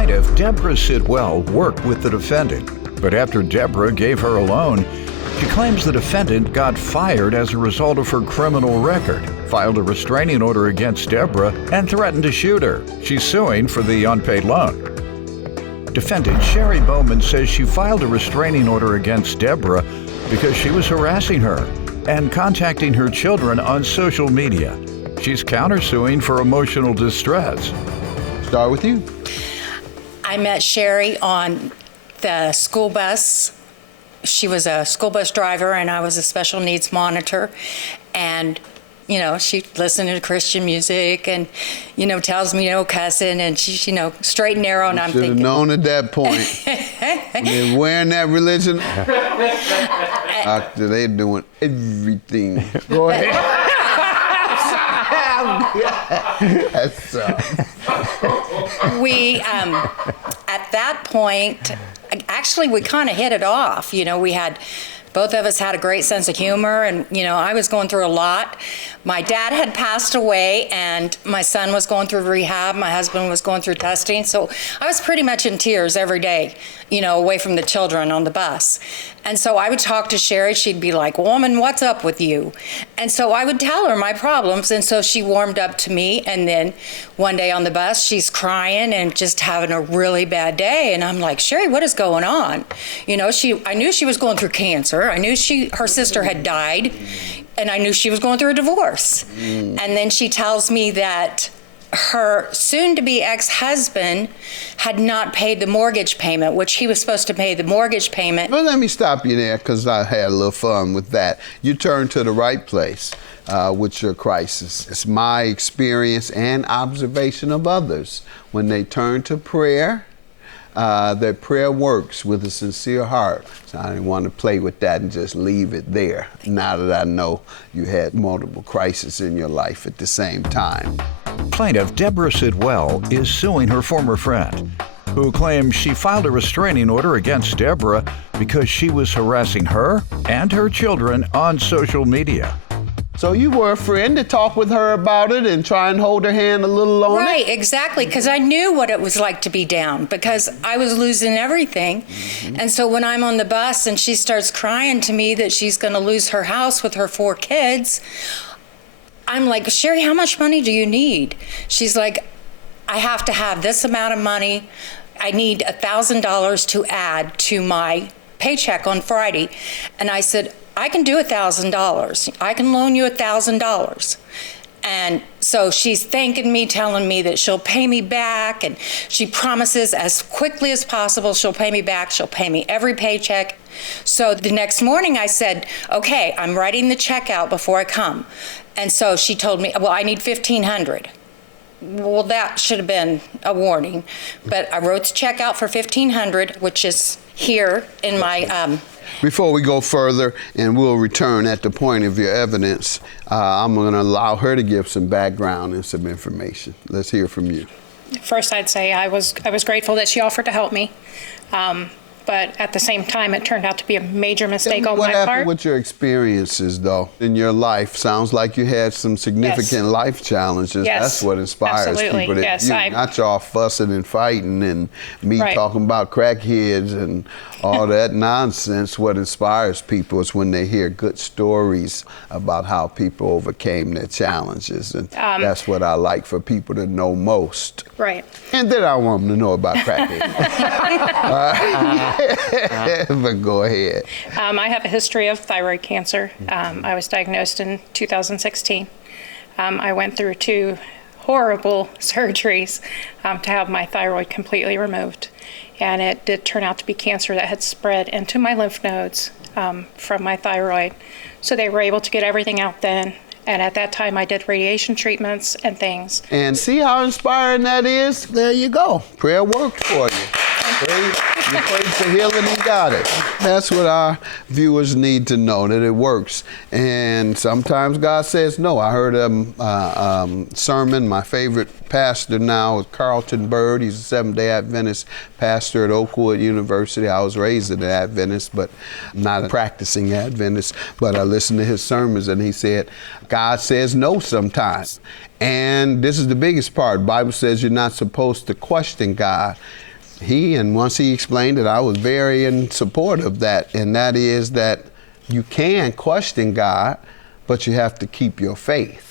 Plaintiff Deborah Sidwell worked with the defendant, but after Deborah gave her a loan, she claims the defendant got fired as a result of her criminal record, filed a restraining order against Deborah, and threatened to shoot her. She's suing for the unpaid loan. Defendant Sherry Bowman says she filed a restraining order against Deborah because she was harassing her and contacting her children on social media. She's countersuing for emotional distress. Start with you. I met Sherry on the school bus. She was a school bus driver and I was a special needs monitor. And, you know, she listened to Christian music and, you know, tells me no cussing and she's, you know, straight and narrow. And I'm thinking. Should have known at that point. They're wearing that religion. Doctor, they're doing everything. Go ahead. That's We, at that point, actually, we kind of hit it off. You know, both of us had a great sense of humor, and, you know, I was going through a lot. My dad had passed away, and my son was going through rehab. My husband was going through testing, so I was pretty much in tears every day, you know, away from the children on the bus. And so I would talk to Sherry. She'd be like, "Woman, what's up with you?" And so I would tell her my problems, and so she warmed up to me. And then one day on the bus, she's crying and just having a really bad day. And I'm like, "Sherry, what is going on?" You know, I knew she was going through cancer. I knew her sister had died, and I knew she was going through a divorce. And then she tells me that her soon-to-be ex-husband had not paid the mortgage payment, which he was supposed to pay the mortgage payment. Well, let me stop you there because I had a little fun with that. You turned to the right place with your crisis. It's my experience and observation of others. When they turn to prayer, that prayer works with a sincere heart. So I didn't want to play with that and just leave it there, now that I know you had multiple crises in your life at the same time. Plaintiff Deborah Sidwell is suing her former friend, who claims she filed a restraining order against Deborah because she was harassing her and her children on social media. So you were a friend to talk with her about it and try and hold her hand a little on it? Right, exactly, because I knew what it was like to be down because I was losing everything. And so when I'm on the bus and she starts crying to me that she's going to lose her house with her 4 kids, I'm like, "Sherry, how much money do you need?" She's like, "I have to have this amount of money. I need $1,000 to add to my paycheck on Friday." And I said, "I can do $1,000. I can loan you $1,000. And so she's thanking me, telling me that she'll pay me back, and she promises as quickly as possible she'll pay me back. She'll pay me every paycheck. So the next morning I said, "Okay, I'm writing the check out before I come." And so she told me, "Well, I need $1,500. Well, that should have been a warning. But I wrote the check out for $1,500, which is here in my... Before we go further, and we'll return at the point of your evidence, I'm going to allow her to give some background and some information. Let's hear from you. First, I'd say I was grateful that she offered to help me. But at the same time, it turned out to be a major mistake on my part. What happened with your experiences, though, in your life? Sounds like you had some significant life challenges. Yes. That's what inspires Absolutely. people. Yes, not y'all fussing and fighting and me talking about crackheads and all that nonsense. What inspires people is when they hear good stories about how people overcame their challenges. And that's what I like for people to know most. Right. And then I want them to know about crackheads. But go ahead. I have a history of thyroid cancer. I was diagnosed in 2016. I went through 2 horrible surgeries to have my thyroid completely removed. And it did turn out to be cancer that had spread into my lymph nodes from my thyroid. So they were able to get everything out then. And at that time, I did radiation treatments and things. And see how inspiring that is? There you go. Prayer worked for you. You prayed for healing and got it. That's what our viewers need to know, that it works. And sometimes God says no. I heard a sermon. My favorite pastor now is Carlton Bird. He's a Seventh-day Adventist pastor at Oakwood University. I was raised an Adventist, but not a practicing Adventist. But I listened to his sermons, and he said, God says no sometimes. And this is the biggest part. The Bible says you're not supposed to question God. once he explained it, I was very in support of that, and that is that you can question God, but you have to keep your faith.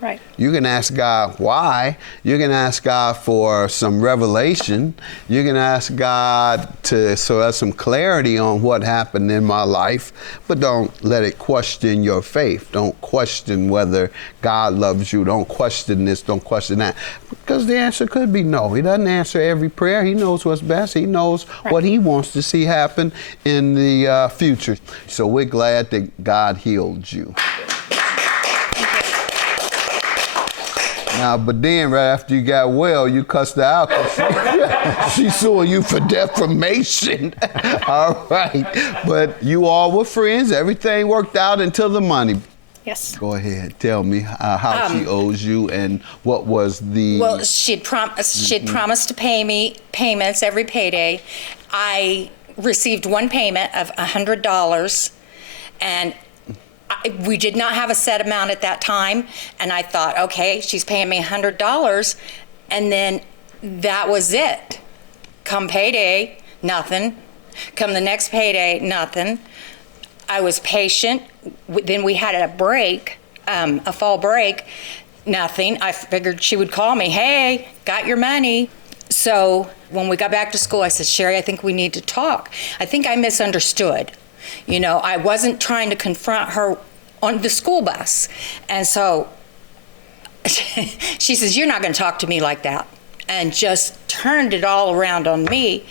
Right. You can ask God why. You can ask God for some revelation. You can ask God so there's some clarity on what happened in my life, but don't let it question your faith. Don't question whether God loves you. Don't question this. Don't question that. Because the answer could be no. He doesn't answer every prayer. He knows what's best. He knows what he wants to see happen in the future. So we're glad that God healed you. Now, but then right after you got well, you cussed her out because she's suing you for defamation. All right. But you all were friends. Everything worked out until the money. Yes. Go ahead. Tell me how she owes you and what was the... Well, she'd promised to pay me payments every payday. I received one payment of $100, and we did not have a set amount at that time, and I thought, okay, she's paying me $100, and then that was it. Come payday, nothing. Come the next payday, nothing. I was patient. Then we had a break, a fall break, nothing. I figured she would call me, hey, got your money. So when we got back to school, I said, Sherry, I think we need to talk. I think I misunderstood. You know, I wasn't trying to confront her on the school bus. And so she says, you're not going to talk to me like that. And just turned it all around on me.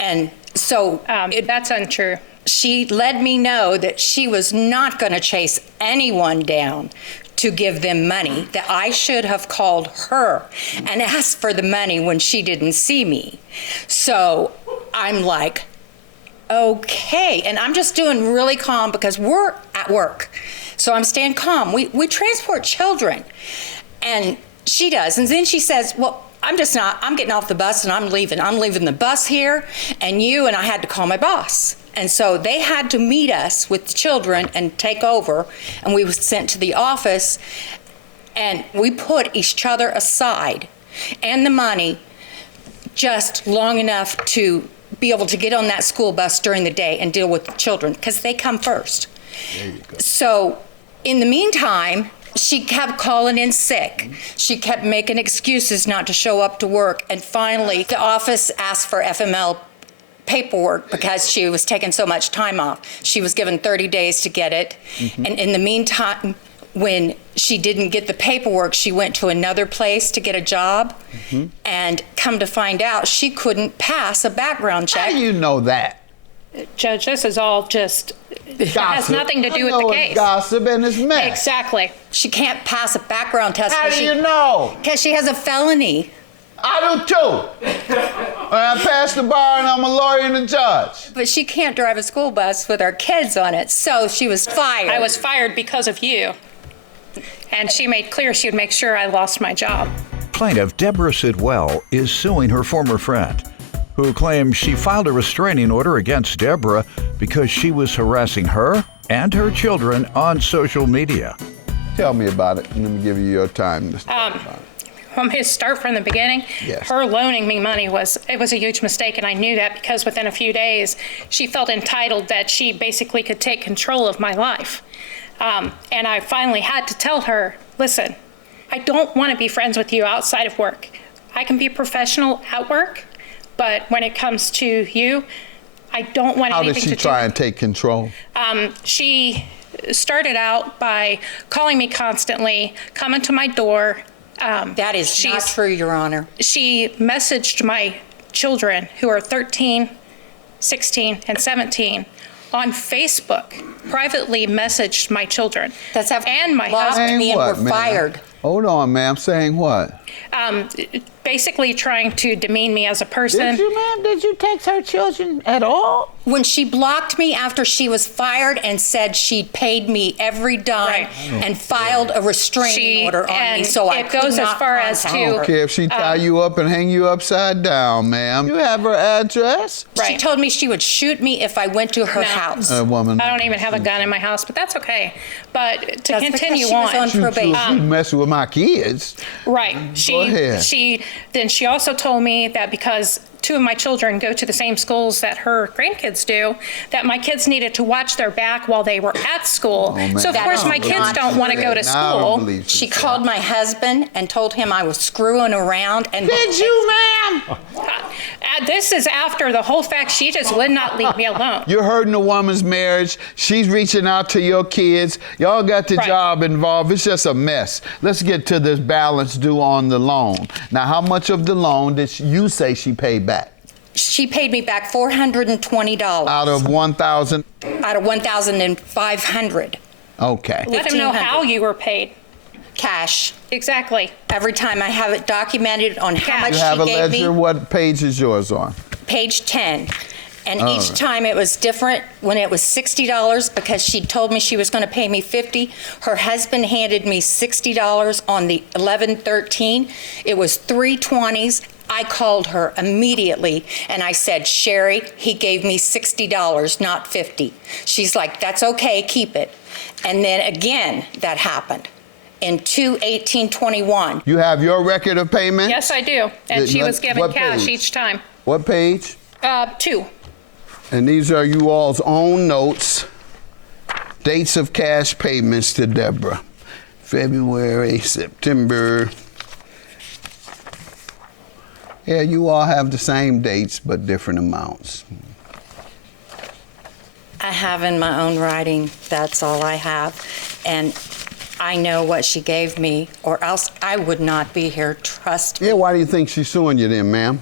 And so... that's untrue. She let me know that she was not going to chase anyone down to give them money, that I should have called her and asked for the money when she didn't see me. So I'm like, okay. And I'm just doing really calm because we're at work. So I'm staying calm. We transport children. And she does. And then she says, well, I'm getting off the bus and I'm leaving. I'm leaving the bus here and I had to call my boss. And so they had to meet us with the children and take over. And we were sent to the office and we put each other aside and the money just long enough to be able to get on that school bus during the day and deal with the children because they come first. There you go. So in the meantime, she kept calling in sick. She kept making excuses not to show up to work. And finally, the office asked for FML paperwork because she was taking so much time off. She was given 30 days to get it. Mm-hmm. And in the meantime, when she didn't get the paperwork, she went to another place to get a job. Mm-hmm. And come to find out, she couldn't pass a background check. How do you know that? Judge, this is all just... It has nothing to do with the case. It's gossip and it's mess. Exactly. She can't pass a background test. How do you know? Because she has a felony. I do too. I passed the bar and I'm a lawyer and a judge. But she can't drive a school bus with our kids on it, so she was fired. I was fired because of you. And she made clear she would make sure I lost my job. Plaintiff Deborah Sidwell is suing her former friend, who claims she filed a restraining order against Deborah because she was harassing her and her children on social media. Tell me about it, and let me give you your time to start about it. Want me to start from the beginning? Yes. Her loaning me money was a huge mistake, and I knew that because within a few days, she felt entitled that she basically could take control of my life. And I finally had to tell her, listen, I don't want to be friends with you outside of work. I can be professional at work, but when it comes to you, I don't want anything to do. How did she try and take control? She started out by calling me constantly, coming to my door. That is not true, Your Honor. She messaged my children, who are 13, 16, and 17, on Facebook. Privately messaged my children. That's after and my lost husband. me and what, were ma'am? fired. Hold on, ma'am. Saying what? Basically trying to demean me as a person. Did you, ma'am? Did you text her children at all? When she blocked me after she was fired and said she paid me every dime Right. and filed a restraining order on me, so I it could goes as not far as contact to- her. Okay, if she tie you up and hang you upside down, ma'am. You have her address? She Right. told me she would shoot me if I went to her No. house. A woman. I don't even have a gun in my house, but that's okay. But to That's continue because she was on on, probation. She messing with my kids. right. Go ahead. She also told me that because 2 of my children go to the same schools that her grandkids do, that my kids needed to watch their back while they were at school. man. So of course my kids don't want to go to Now I don't school. believe She you. called my husband and told him I was screwing around. And Did you, ma'am? This is after the whole fact she just would not leave me alone. You're hurting a woman's marriage. She's reaching out to your kids. Y'all got the Right. job involved. It's just a mess. Let's get to this balance due on the loan. Now, how much of the loan did you say she paid back? She paid me back $420 Out of 1,000? out of $1,500 Okay. Let him know how you were paid. cash. Exactly. Every time I have it documented on how much You she have a gave ledger. me. What page is yours on? Page 10. And each time it was different. When it was $60, because she told me she was going to pay me $50, her husband handed me $60 on the 11/13. It was 3/20s. I called her immediately and I said, Sherry, he gave me $60, not $50. She's like, that's okay, keep it. And then again, that happened in 2/18/21. You have your record of payment? Yes, I do. And she was given What cash page? each time. What page? 2. And these are you all's own notes. Dates of cash payments to Deborah. February, September. Yeah, you all have the same dates, but different amounts. I have in my own writing, that's all I have. And I know what she gave me, or else I would not be here, trust me. Yeah, why do you think she's suing you then, ma'am?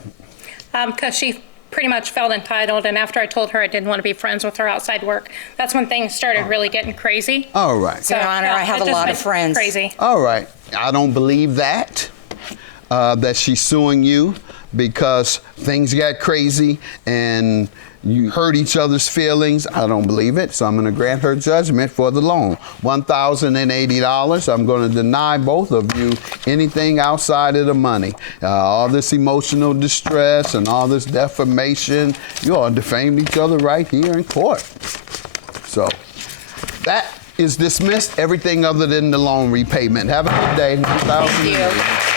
Because she pretty much felt entitled, and after I told her I didn't want to be friends with her outside work, that's when things started really getting crazy. All right. Your Honor, I have it a just lot of went friends. Crazy. All right. I don't believe that she's suing you because things got crazy and you hurt each other's feelings. I don't believe it, so I'm going to grant her judgment for the loan. $1,080. I'm going to deny both of you anything outside of the money. All this emotional distress and all this defamation, you all defamed each other right here in court. So that is dismissed. Everything other than the loan repayment. Have a good day. Thank you.